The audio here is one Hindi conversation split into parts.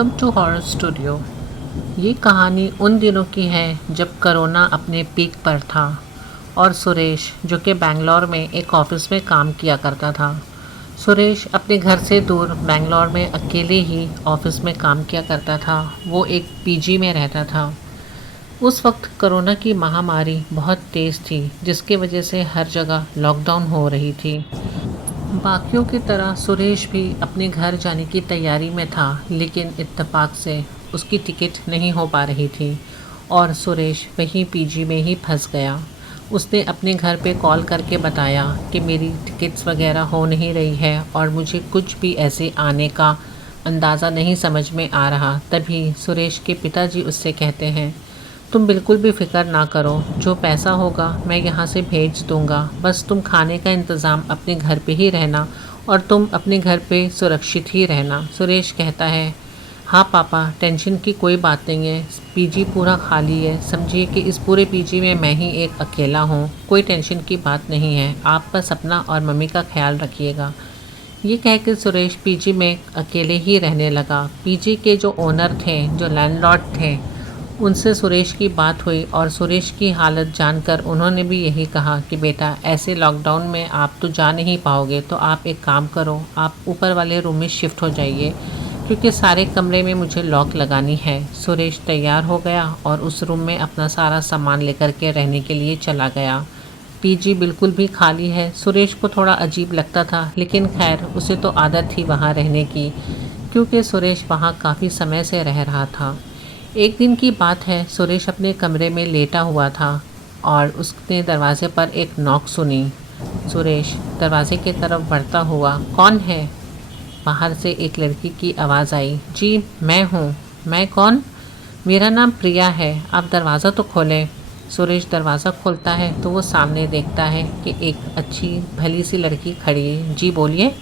Welcome to horror studio. ये कहानी उन दिनों की है जब कोरोना अपने पीक पर था और सुरेश, जो कि बेंगलोर में एक ऑफिस में काम किया करता था। सुरेश अपने घर से दूर बेंगलोर में अकेले ही ऑफिस में काम किया करता था। वो एक पीजी में रहता था। उस वक्त कोरोना की महामारी बहुत तेज़ थी, जिसकी वजह से हर जगह लॉकडाउन हो रही थी। बाकियों की तरह सुरेश भी अपने घर जाने की तैयारी में था, लेकिन इत्तेफाक से उसकी टिकट नहीं हो पा रही थी और सुरेश वहीं पीजी में ही फंस गया। उसने अपने घर पे कॉल करके बताया कि मेरी टिकट्स वगैरह हो नहीं रही है और मुझे कुछ भी ऐसे आने का अंदाज़ा नहीं समझ में आ रहा। तभी सुरेश के पिताजी उससे कहते हैं, तुम बिल्कुल भी फ़िक्र ना करो, जो पैसा होगा मैं यहाँ से भेज दूँगा। बस तुम खाने का इंतज़ाम अपने घर पे ही रहना और तुम अपने घर पे सुरक्षित ही रहना। सुरेश कहता है, हाँ पापा, टेंशन की कोई बात नहीं है। पीजी पूरा खाली है। समझिए कि इस पूरे पीजी में मैं ही एक अकेला हूँ। कोई टेंशन की बात नहीं है। आप बस अपना और मम्मी का ख्याल रखिएगा। ये कहकर सुरेश पीजी में अकेले ही रहने लगा। पीजी के जो ओनर थे, जो लैंडलॉर्ड थे, उनसे सुरेश की बात हुई और सुरेश की हालत जानकर उन्होंने भी यही कहा कि बेटा, ऐसे लॉकडाउन में आप तो जा नहीं पाओगे, तो आप एक काम करो, आप ऊपर वाले रूम में शिफ्ट हो जाइए, क्योंकि सारे कमरे में मुझे लॉक लगानी है। सुरेश तैयार हो गया और उस रूम में अपना सारा सामान लेकर के रहने के लिए चला गया। पीजी बिल्कुल भी खाली है। सुरेश को थोड़ा अजीब लगता था, लेकिन खैर उसे तो आदत थी वहाँ रहने की, क्योंकि सुरेश वहाँ काफ़ी समय से रह रहा था। एक दिन की बात है, सुरेश अपने कमरे में लेटा हुआ था और उसने दरवाज़े पर एक नॉक सुनी। सुरेश दरवाज़े की तरफ बढ़ता हुआ, कौन है? बाहर से एक लड़की की आवाज़ आई, जी मैं हूँ। मैं कौन? मेरा नाम प्रिया है, आप दरवाज़ा तो खोलें। सुरेश दरवाज़ा खोलता है तो वो सामने देखता है कि एक अच्छी भली सी लड़की खड़ी है। जी बोलिए।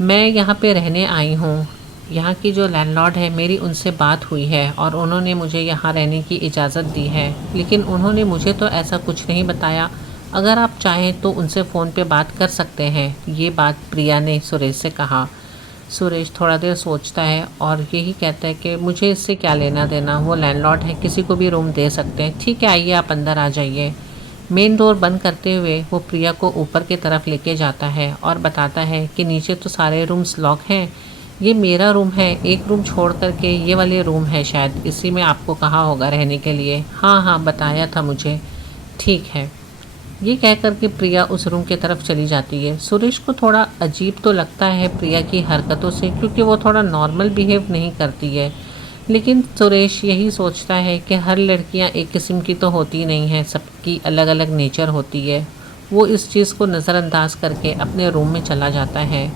मैं यहाँ पे रहने आई हूँ। यहाँ की जो लैंडलॉर्ड है, मेरी उनसे बात हुई है और उन्होंने मुझे यहाँ रहने की इजाज़त दी है, लेकिन उन्होंने मुझे तो ऐसा कुछ नहीं बताया। अगर आप चाहें तो उनसे फ़ोन पे बात कर सकते हैं। ये बात प्रिया ने सुरेश से कहा। सुरेश थोड़ा देर सोचता है और यही कहता है कि मुझे इससे क्या लेना देना, वो लैंडलॉर्ड है, किसी को भी रूम दे सकते हैं। ठीक है, आइए आप अंदर आ जाइए। मेन डोर बंद करते हुए वो प्रिया को ऊपर की तरफ लेके जाता है और बताता है कि नीचे तो सारे रूम्स लॉक हैं, ये मेरा रूम है, एक रूम छोड़ करके ये वाले रूम है, शायद इसी में आपको कहा होगा रहने के लिए। हाँ हाँ, बताया था मुझे। ठीक है। ये कह कर के प्रिया उस रूम की तरफ चली जाती है। सुरेश को थोड़ा अजीब तो लगता है प्रिया की हरकतों से, क्योंकि वो थोड़ा नॉर्मल बिहेव नहीं करती है, लेकिन सुरेश यही सोचता है कि हर लड़कियां एक किस्म की तो होती नहीं हैं, सबकी अलग अलग नेचर होती है। वो इस चीज़ को नज़रअंदाज करके अपने रूम में चला जाता है।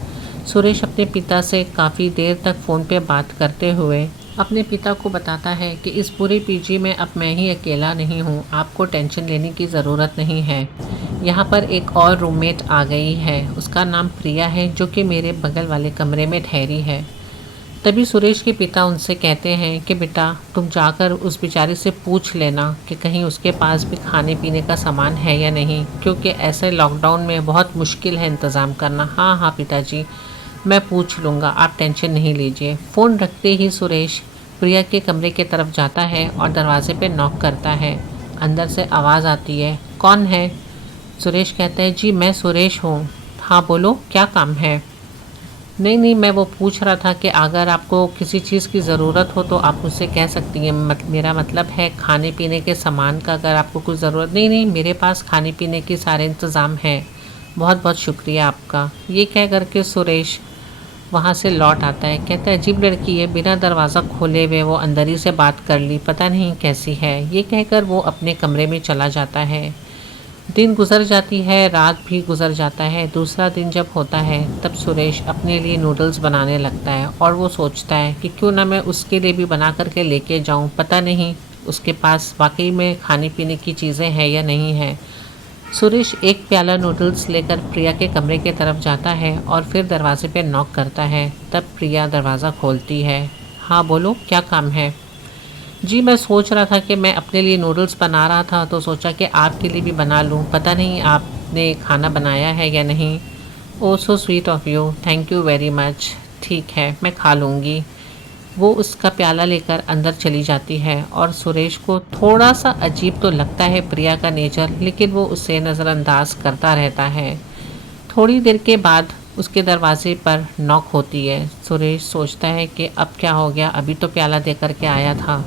सुरेश अपने पिता से काफ़ी देर तक फ़ोन पे बात करते हुए अपने पिता को बताता है कि इस पूरे पीजी में अब मैं ही अकेला नहीं हूँ, आपको टेंशन लेने की ज़रूरत नहीं है। यहाँ पर एक और रूममेट आ गई है, उसका नाम प्रिया है, जो कि मेरे बगल वाले कमरे में ठहरी है। तभी सुरेश के पिता उनसे कहते हैं कि बेटा, तुम जाकर उस बेचारी से पूछ लेना कि कहीं उसके पास भी खाने पीने का सामान है या नहीं, क्योंकि ऐसे लॉकडाउन में बहुत मुश्किल है इंतज़ाम करना। हाँ हाँ पिताजी, मैं पूछ लूँगा, आप टेंशन नहीं लीजिए। फ़ोन रखते ही सुरेश प्रिया के कमरे की तरफ जाता है और दरवाजे पे नॉक करता है। अंदर से आवाज़ आती है, कौन है? सुरेश कहता है, जी मैं सुरेश हूँ। हाँ बोलो, क्या काम है? नहीं नहीं, मैं वो पूछ रहा था कि अगर आपको किसी चीज़ की ज़रूरत हो तो आप मुझसे कह सकती हैं। मेरा मतलब है खाने पीने के सामान का, अगर आपको कुछ ज़रूरत। नहीं नहीं, मेरे पास खाने पीने के सारे इंतज़ाम हैं, बहुत बहुत शुक्रिया आपका। ये कह करके सुरेश वहाँ से लौट आता है। कहता है, अजीब लड़की है, बिना दरवाज़ा खोले हुए वो अंदर ही से बात कर ली, पता नहीं कैसी है। ये कहकर वो अपने कमरे में चला जाता है। दिन गुजर जाती है, रात भी गुजर जाता है। दूसरा दिन जब होता है तब सुरेश अपने लिए नूडल्स बनाने लगता है और वो सोचता है कि क्यों ना मैं उसके लिए भी बना करके लेके जाऊं, पता नहीं उसके पास वाकई में खाने पीने की चीज़ें हैं या नहीं है। सुरेश एक प्याला नूडल्स लेकर प्रिया के कमरे की तरफ जाता है और फिर दरवाजे पे नॉक करता है। तब प्रिया दरवाज़ा खोलती है। हाँ बोलो, क्या काम है? जी मैं सोच रहा था कि मैं अपने लिए नूडल्स बना रहा था, तो सोचा कि आपके लिए भी बना लूं, पता नहीं आपने खाना बनाया है या नहीं। Oh so sweet of you, thank you very much. ठीक है, मैं खा लूँगी। वो उसका प्याला लेकर अंदर चली जाती है और सुरेश को थोड़ा सा अजीब तो लगता है प्रिया का नेचर, लेकिन वो उसे नज़रअंदाज करता रहता है। थोड़ी देर के बाद उसके दरवाजे पर नॉक होती है। सुरेश सोचता है कि अब क्या हो गया, अभी तो प्याला दे कर के आया था।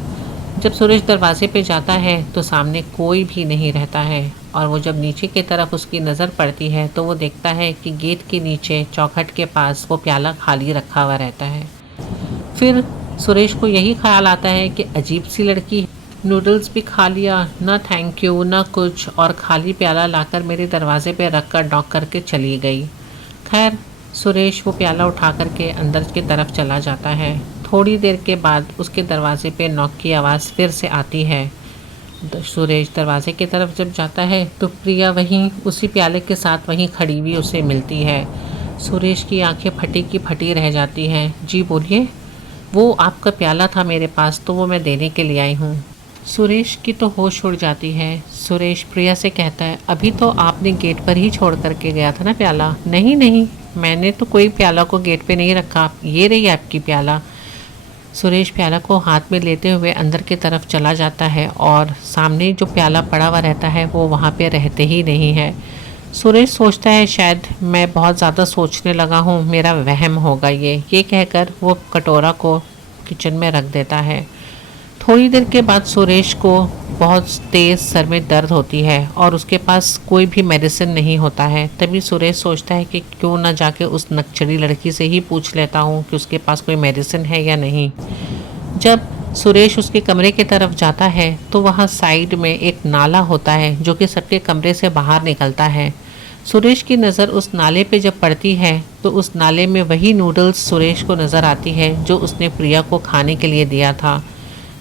जब सुरेश दरवाजे पे जाता है तो सामने कोई भी नहीं रहता है और वो जब नीचे की तरफ उसकी नज़र पड़ती है तो वो देखता है कि गेट के नीचे चौखट के पास वो प्याला खाली रखा हुआ रहता है। फिर सुरेश को यही ख्याल आता है कि अजीब सी लड़की, नूडल्स भी खा लिया, ना थैंक यू ना कुछ, और खाली प्याला लाकर मेरे दरवाजे पे रख कर नॉक करके चली गई। खैर, सुरेश वो प्याला उठा करके अंदर की तरफ चला जाता है। थोड़ी देर के बाद उसके दरवाजे पे नॉक की आवाज़ फिर से आती है। सुरेश दरवाजे की तरफ जब जाता है तो प्रिया वहीं उसी प्याले के साथ वहीं खड़ी हुई उसे मिलती है। सुरेश की आंखें फटी की फटी रह जाती हैं। जी बोलिए। वो आपका प्याला था मेरे पास तो वो मैं देने के लिए आई हूँ। सुरेश की तो होश उड़ जाती है। सुरेश प्रिया से कहता है, अभी तो आपने गेट पर ही छोड़ करके गया था ना प्याला। नहीं नहीं, मैंने तो कोई प्याला को गेट पे नहीं रखा, ये रही आपकी प्याला। सुरेश प्याला को हाथ में लेते हुए अंदर की तरफ चला जाता है और सामने जो प्याला पड़ा हुआ रहता है वो वहाँ पे रहते ही नहीं है। सुरेश सोचता है शायद मैं बहुत ज़्यादा सोचने लगा हूँ, मेरा वहम होगा ये कहकर वो कटोरा को किचन में रख देता है। थोड़ी देर के बाद सुरेश को बहुत तेज़ सर में दर्द होती है और उसके पास कोई भी मेडिसिन नहीं होता है। तभी सुरेश सोचता है कि क्यों ना जाके उस नक्चड़ी लड़की से ही पूछ लेता हूँ कि उसके पास कोई मेडिसिन है या नहीं। जब सुरेश उसके कमरे की तरफ जाता है तो वहाँ साइड में एक नाला होता है जो कि सबके कमरे से बाहर निकलता है। सुरेश की नज़र उस नाले पे जब पड़ती है तो उस नाले में वही नूडल्स सुरेश को नज़र आती है जो उसने प्रिया को खाने के लिए दिया था।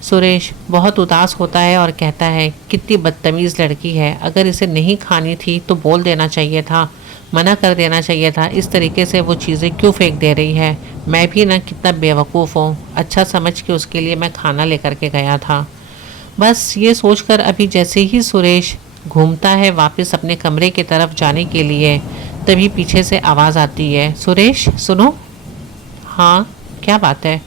सुरेश बहुत उदास होता है और कहता है, कितनी बदतमीज़ लड़की है, अगर इसे नहीं खानी थी तो बोल देना चाहिए था, मना कर देना चाहिए था, इस तरीके से वो चीज़ें क्यों फेंक दे रही है। मैं भी ना कितना बेवकूफ़ हूँ, अच्छा समझ के उसके लिए मैं खाना लेकर के गया था। बस ये सोचकर अभी जैसे ही सुरेश घूमता है वापस अपने कमरे की तरफ जाने के लिए, तभी पीछे से आवाज़ आती है, सुरेश सुनो। हाँ, क्या बात है?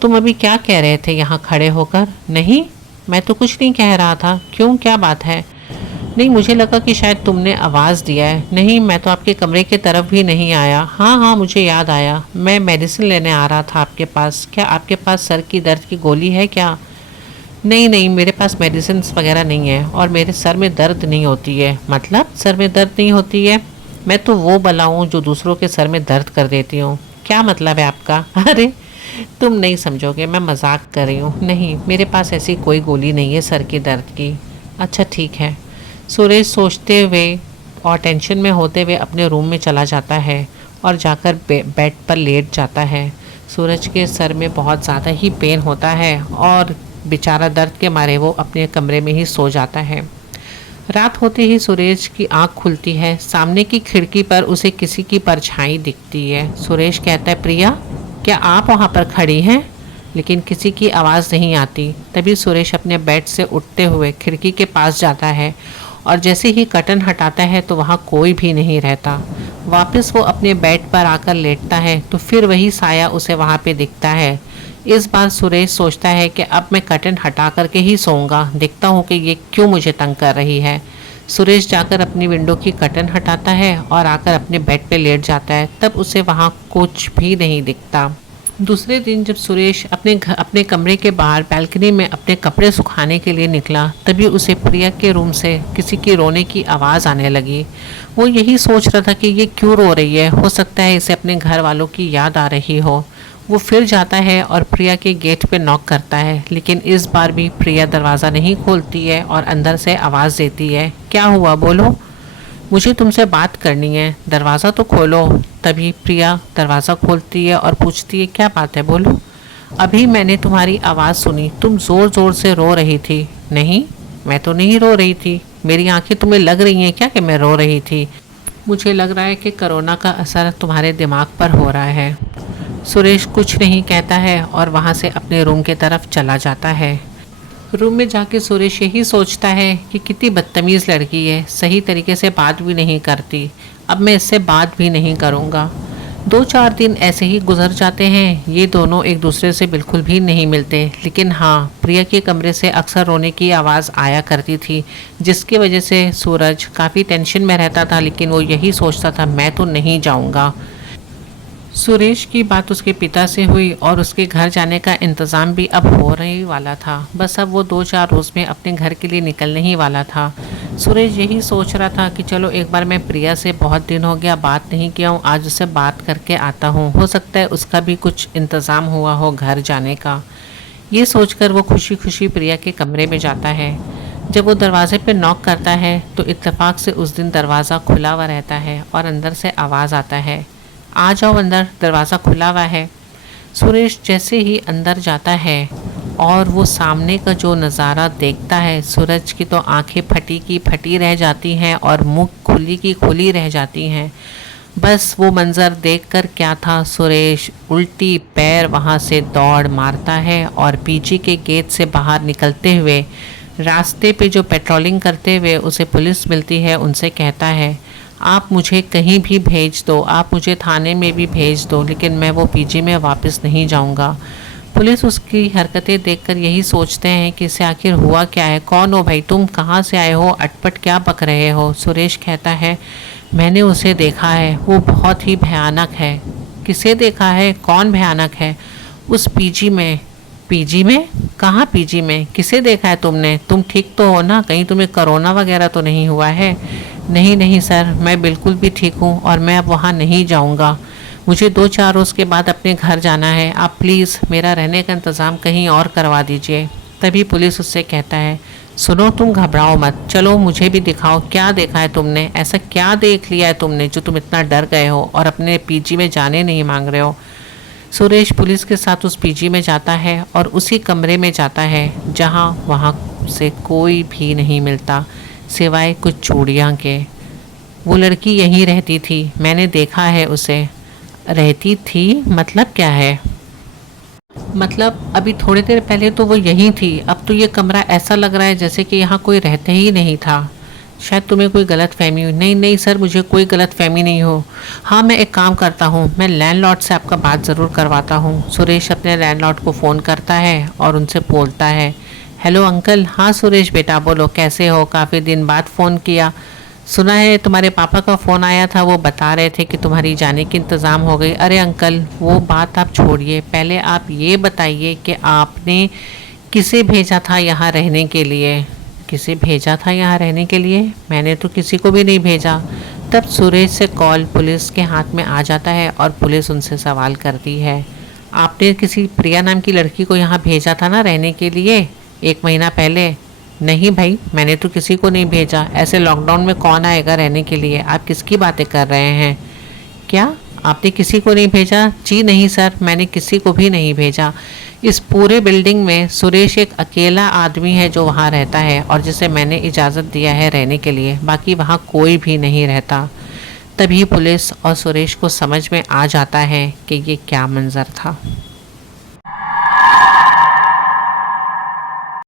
तुम अभी क्या कह रहे थे यहाँ खड़े होकर? नहीं, मैं तो कुछ नहीं कह रहा था। क्यों, क्या बात है? नहीं, मुझे लगा कि शायद तुमने आवाज़ दिया है। नहीं, मैं तो आपके कमरे की तरफ भी नहीं आया। हाँ हाँ, मुझे याद आया, मैं मेडिसिन लेने आ रहा था आपके पास। क्या आपके पास सर की दर्द की गोली है क्या? नहीं नहीं, मेरे पास मेडिसिन वगैरह नहीं है और मेरे सर में दर्द नहीं होती है। मतलब सर में दर्द नहीं होती है? मैं तो वो बला हूँ जो दूसरों के सर में दर्द कर देती हूँ। क्या मतलब है आपका? अरे तुम नहीं समझोगे, मैं मजाक कर रही हूँ। नहीं, मेरे पास ऐसी कोई गोली नहीं है सर के दर्द की। अच्छा ठीक है। सुरेश सोचते हुए और टेंशन में होते हुए अपने रूम में चला जाता है और जाकर बेड पर लेट जाता है। सूरज के सर में बहुत ज़्यादा ही पेन होता है और बेचारा दर्द के मारे वो अपने कमरे में ही सो जाता है। रात होते ही सुरेश की आंख खुलती है। सामने की खिड़की पर उसे किसी की परछाई दिखती है। सुरेश कहता है, प्रिया क्या आप वहाँ पर खड़ी हैं? लेकिन किसी की आवाज़ नहीं आती। तभी सुरेश अपने बेड से उठते हुए खिड़की के पास जाता है और जैसे ही कर्टन हटाता है तो वहाँ कोई भी नहीं रहता। वापस वो अपने बेड पर आकर लेटता है तो फिर वही साया उसे वहाँ पे दिखता है। इस बार सुरेश सोचता है कि अब मैं कर्टन हटा करके ही सोऊंगा, देखता हूँ कि ये क्यों मुझे तंग कर रही है। सुरेश जाकर अपनी विंडो की कर्टन हटाता है और आकर अपने बेड पे लेट जाता है। तब उसे वहाँ कुछ भी नहीं दिखता। दूसरे दिन जब सुरेश अपने कमरे के बाहर बालकनी में अपने कपड़े सुखाने के लिए निकला, तभी उसे प्रिया के रूम से किसी की रोने की आवाज़ आने लगी। वो यही सोच रहा था कि ये क्यों रो रही है, हो सकता है इसे अपने घर वालों की याद आ रही हो। वो फिर जाता है और प्रिया के गेट पे नॉक करता है, लेकिन इस बार भी प्रिया दरवाज़ा नहीं खोलती है और अंदर से आवाज़ देती है, क्या हुआ बोलो, मुझे तुमसे बात करनी है, दरवाज़ा तो खोलो। तभी प्रिया दरवाज़ा खोलती है और पूछती है, क्या बात है बोलो। अभी मैंने तुम्हारी आवाज़ सुनी, तुम ज़ोर ज़ोर से रो रही थी। नहीं, मैं तो नहीं रो रही थी, मेरी आंखें तुम्हें लग रही हैं क्या कि मैं रो रही थी? मुझे लग रहा है कि कोरोना का असर तुम्हारे दिमाग पर हो रहा है। सुरेश कुछ नहीं कहता है और वहाँ से अपने रूम की तरफ चला जाता है। रूम में जाके सुरेश यही सोचता है कि कितनी बदतमीज़ लड़की है, सही तरीके से बात भी नहीं करती, अब मैं इससे बात भी नहीं करूँगा। 2-4 दिन ऐसे ही गुजर जाते हैं। ये दोनों एक दूसरे से बिल्कुल भी नहीं मिलते, लेकिन हाँ, प्रिया के कमरे से अक्सर रोने की आवाज़ आया करती थी, जिसकी वजह से सूरज काफ़ी टेंशन में रहता था, लेकिन वो यही सोचता था मैं तो नहीं जाऊँगा। सुरेश की बात उसके पिता से हुई और उसके घर जाने का इंतज़ाम भी अब हो रही वाला था। बस अब वो 2-4 रोज़ में अपने घर के लिए निकलने ही वाला था। सुरेश यही सोच रहा था कि चलो एक बार मैं प्रिया से, बहुत दिन हो गया बात नहीं किया हूँ, आज उससे बात करके आता हूँ, हो सकता है उसका भी कुछ इंतज़ाम हुआ हो घर जाने का। ये सोचकर वो खुशी खुशी प्रिया के कमरे में जाता है। जब वो दरवाजे पर नॉक करता है तो इत्तेफाक से उस दिन दरवाज़ा खुला हुआ रहता है और अंदर से आवाज़ आता है, आ जाओ अंदर, दरवाज़ा खुला हुआ है। सुरेश जैसे ही अंदर जाता है और वो सामने का जो नज़ारा देखता है, सूरज की तो आंखें फटी की फटी रह जाती हैं और मुंह खुली की खुली रह जाती हैं। बस वो मंज़र देखकर क्या था, सुरेश उल्टी पैर वहाँ से दौड़ मारता है और पीछे के गेट से बाहर निकलते हुए रास्ते पे जो पेट्रोलिंग करते हुए उसे पुलिस मिलती है, उनसे कहता है, आप मुझे कहीं भी भेज दो, आप मुझे थाने में भी भेज दो, लेकिन मैं वो पीजी में वापस नहीं जाऊंगा। पुलिस उसकी हरकतें देखकर यही सोचते हैं कि इसे आखिर हुआ क्या है, कौन हो भाई तुम, कहाँ से आए हो, अटपट क्या बक रहे हो। सुरेश कहता है, मैंने उसे देखा है, वो बहुत ही भयानक है। किसे देखा है, कौन भयानक है? उस पीजी में। पीजी में? कहाँ पीजी में? किसे देखा है तुमने? तुम ठीक तो हो ना? कहीं तुम्हें कोरोना वगैरह तो नहीं हुआ है? नहीं नहीं सर, मैं बिल्कुल भी ठीक हूँ और मैं अब वहाँ नहीं जाऊँगा। मुझे 2-4 रोज़ के बाद अपने घर जाना है। आप प्लीज़ मेरा रहने का इंतज़ाम कहीं और करवा दीजिए। तभी पुलिस उससे कहता है, सुनो तुम घबराओ मत, चलो मुझे भी दिखाओ क्या देखा है तुमने, ऐसा क्या देख लिया है तुमने जो तुम इतना डर गए हो और अपने पीजी में जाने नहीं मांग रहे हो। सुरेश पुलिस के साथ उस पीजी में जाता है और उसी कमरे में जाता है जहाँ वहाँ से कोई भी नहीं मिलता सिवाय कुछ चूड़ियाँ के। वो लड़की यहीं रहती थी, मैंने देखा है उसे। रहती थी मतलब क्या है? मतलब अभी थोड़ी देर पहले तो वो यहीं थी, अब तो ये कमरा ऐसा लग रहा है जैसे कि यहाँ कोई रहते ही नहीं था। शायद तुम्हें कोई गलत फहमी हुई। नहीं नहीं सर, मुझे कोई गलत फहमी नहीं हो। हाँ, मैं एक काम करता हूँ, मैं लैंडलॉर्ड से आपका बात ज़रूर करवाता हूँ। सुरेश अपने लैंडलॉर्ड को फ़ोन करता है और उनसे बोलता है, हेलो अंकल। हाँ सुरेश बेटा बोलो, कैसे हो, काफ़ी दिन बाद फ़ोन किया। सुना है तुम्हारे पापा का फ़ोन आया था, वो बता रहे थे कि तुम्हारी जाने की इंतज़ाम हो गई। अरे अंकल वो बात आप छोड़िए, पहले आप ये बताइए कि आपने किसे भेजा था यहाँ रहने के लिए? किसे भेजा था यहाँ रहने के लिए? मैंने तो किसी को भी नहीं भेजा। तब सुरेश से कॉल पुलिस के हाथ में आ जाता है और पुलिस उनसे सवाल करती है, आपने किसी प्रिया नाम की लड़की को यहाँ भेजा था ना रहने के लिए 1 महीना पहले? नहीं भाई, मैंने तो किसी को नहीं भेजा। ऐसे लॉकडाउन में कौन आएगा रहने के लिए? आप किसकी बातें कर रहे हैं? क्या आपने किसी को नहीं भेजा? जी नहीं सर, मैंने किसी को भी नहीं भेजा। इस पूरे बिल्डिंग में सुरेश एक अकेला आदमी है जो वहाँ रहता है और जिसे मैंने इजाज़त दिया है रहने के लिए, बाकी वहाँ कोई भी नहीं रहता। तभी पुलिस और सुरेश को समझ में आ जाता है कि ये क्या मंजर था।